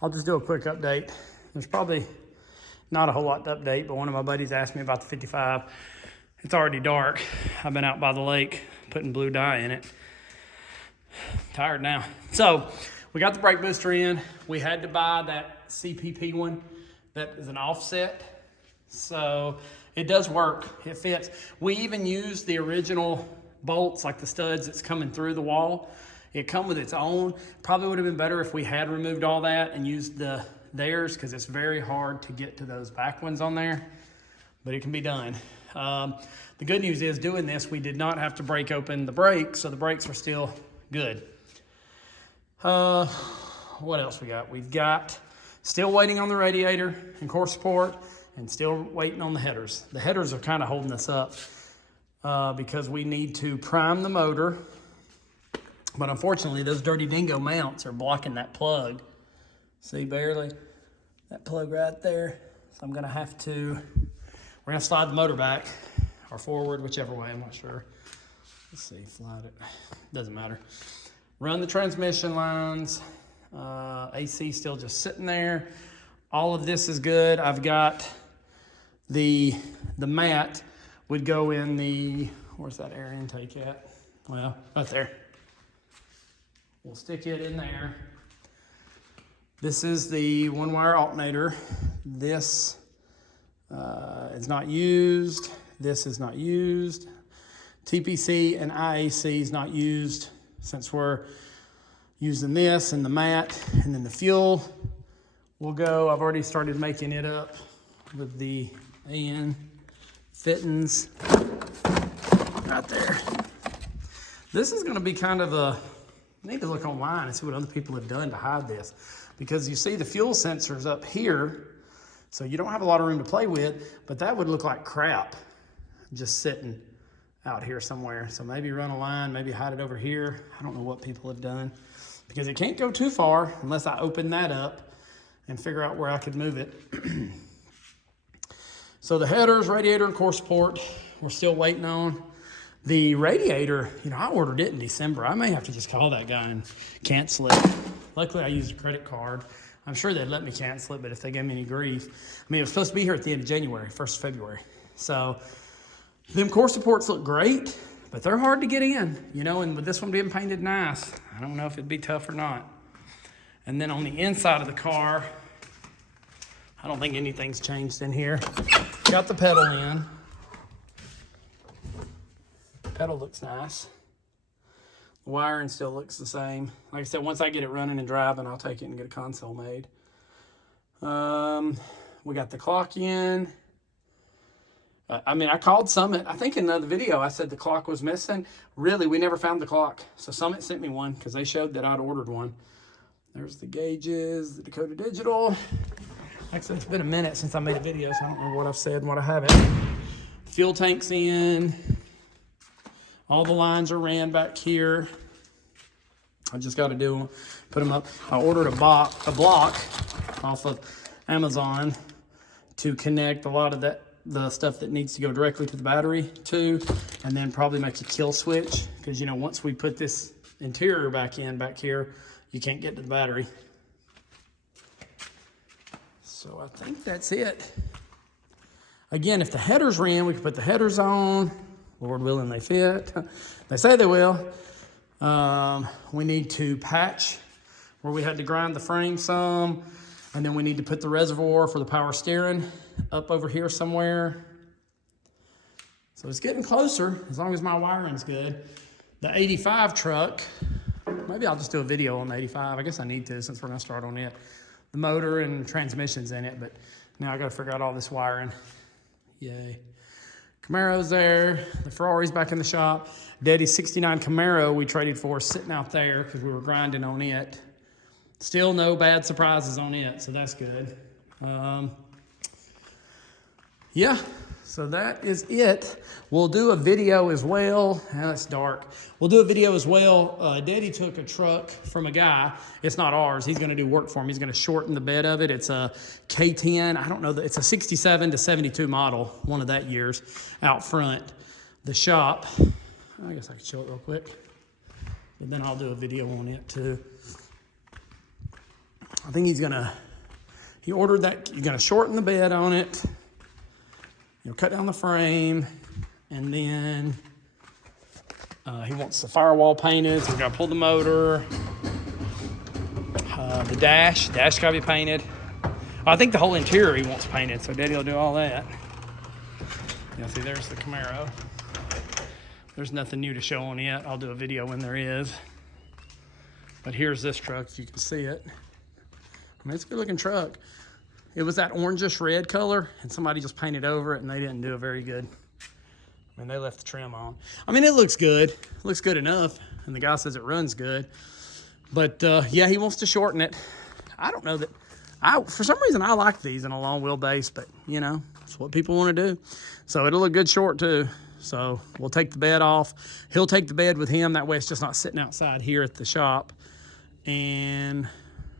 I'll just do a quick update. There's probably not a whole lot to update, but one of my buddies asked me about the 55. It's already dark. I've been out by the lake putting blue dye in it. I'm tired now. So we got the brake booster in. We had to buy that CPP one that is an offset. So it does work. It fits. We even used the original bolts, like the studs that's coming through the wall. It come with its own. Probably would have been better if we had removed all that and used theirs, because it's very hard to get to those back ones on there, but it can be done. The good news is, doing this, we did not have to break open the brakes, so the brakes are still good. What else we got? We've got still waiting on the radiator and core support, and still waiting on the headers. The headers are kind of holding us up because we need to prime the motor, but unfortunately those dirty dingo mounts are blocking that plug. See, barely, that plug right there. So I'm gonna have to, we're gonna slide the motor back or forward, whichever way, I'm not sure. Let's see, slide it, doesn't matter. Run the transmission lines. AC still just sitting there. All of this is good. I've got the mat would go in the, where's that air intake at? Well, right there. We'll stick it in there. This is the one wire alternator. This is not used. This is not used. TPC and IAC is not used, since we're using this and the mat, and then the fuel will go. I've already started making it up with the AN fittings right there. This is gonna be kind of I need to look online and see what other people have done to hide this, because you see the fuel sensors up here, so you don't have a lot of room to play with, but that would look like crap just sitting out here somewhere. So maybe run a line, maybe hide it over here. I don't know what people have done, because it can't go too far unless I open that up and figure out where I could move it. So the headers, radiator, and core support, we're still waiting on. The radiator, I ordered it in December. I may have to just call that guy and cancel it. Luckily, I used a credit card. I'm sure they'd let me cancel it, but if they gave me any grief. It was supposed to be here at the end of January, 1st of February. So them core supports look great, but they're hard to get in, and with this one being painted nice, I don't know if it'd be tough or not. And then on the inside of the car, I don't think anything's changed in here. Got the pedal in. Pedal looks nice. The wiring still looks the same. Like I said, once I get it running and driving, I'll take it and get a console made. We got the clock in. I called Summit. I think in another video I said the clock was missing. Really, we never found the clock. So Summit sent me one because they showed that I'd ordered one. There's the gauges, the Dakota Digital. Like I said, it's been a minute since I made a video, so I don't know what I've said and what I haven't. Fuel tank's in. All the lines are ran back here. I just got to put them up. I ordered a block off of Amazon to connect a lot of the stuff that needs to go directly to the battery too, and then probably make a kill switch, because once we put this interior back here, you can't get to the battery. So I think that's it. Again, if the headers ran, we could put the headers on. Lord willing, they fit. They say they will. We need to patch where we had to grind the frame some, and then we need to put the reservoir for the power steering up over here somewhere. So it's getting closer, as long as my wiring's good. The 85 truck, maybe I'll just do a video on the 85. I guess I need to, since we're gonna start on it. The motor and transmission's in it, but now I gotta figure out all this wiring. Yay. Camaro's there, the Ferrari's back in the shop. Daddy's 69 Camaro we traded for sitting out there because we were grinding on it. Still no bad surprises on it, so that's good. Yeah, so that is it. We'll do a video as well. It's dark. We'll do a video as well. Daddy took a truck from a guy. It's not ours. He's going to do work for him. He's going to shorten the bed of it. It's a K10. I don't know. It's a 67 to 72 model, one of that year's, out front. The shop, I guess I could show it real quick. But then I'll do a video on it too. I think he ordered that, he's gonna shorten the bed on it, cut down the frame, and then he wants the firewall painted, so we're gonna pull the motor. The dash gotta be painted. I think the whole interior he wants painted, so Daddy will do all that. See, there's the Camaro. There's nothing new to show on yet. I'll do a video when there is. But here's this truck, you can see it. I mean, it's a good looking truck. It was that orangish red color, and somebody just painted over it, and they didn't do it very good. I mean, they left the trim on. I mean, it looks good. It looks good enough, and the guy says it runs good. But yeah, he wants to shorten it. I don't know that, for some reason, I like these in a long wheelbase, but it's what people want to do. So it'll look good short too. So we'll take the bed off. He'll take the bed with him. That way it's just not sitting outside here at the shop. And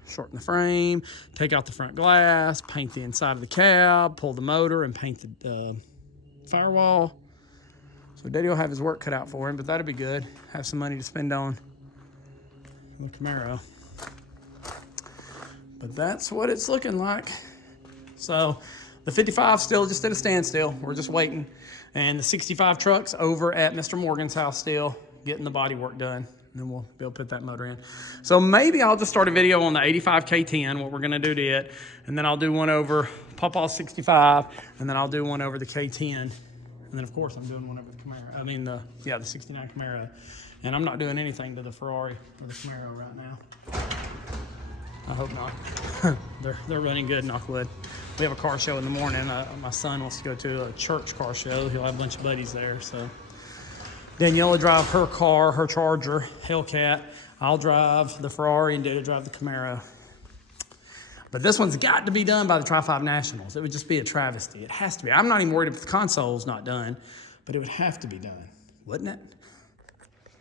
shorten the frame, take out the front glass, paint the inside of the cab, pull the motor, and paint the firewall. So Daddy will have his work cut out for him, but that'll be good. Have some money to spend on the Camaro. But that's what it's looking like. So the 55 still just at a standstill. We're just waiting. And the 65 truck's over at Mr. Morgan's house still, getting the body work done. And then we'll be able to put that motor in. So maybe I'll just start a video on the 85 K10, what we're gonna do to it. And then I'll do one over Pawpaw's 65, and then I'll do one over the K10. And then of course I'm doing one over the Camaro. I mean, the 69 Camaro. And I'm not doing anything to the Ferrari or the Camaro right now. I hope not. They're running good, knock wood. We have a car show in the morning. My son wants to go to a church car show. He'll have a bunch of buddies there. So Danielle will drive her car, her Charger, Hellcat. I'll drive the Ferrari, and Dad'll drive the Camaro. But this one's got to be done by the Tri-5 Nationals. It would just be a travesty. It has to be. I'm not even worried if the console's not done, but it would have to be done, wouldn't it?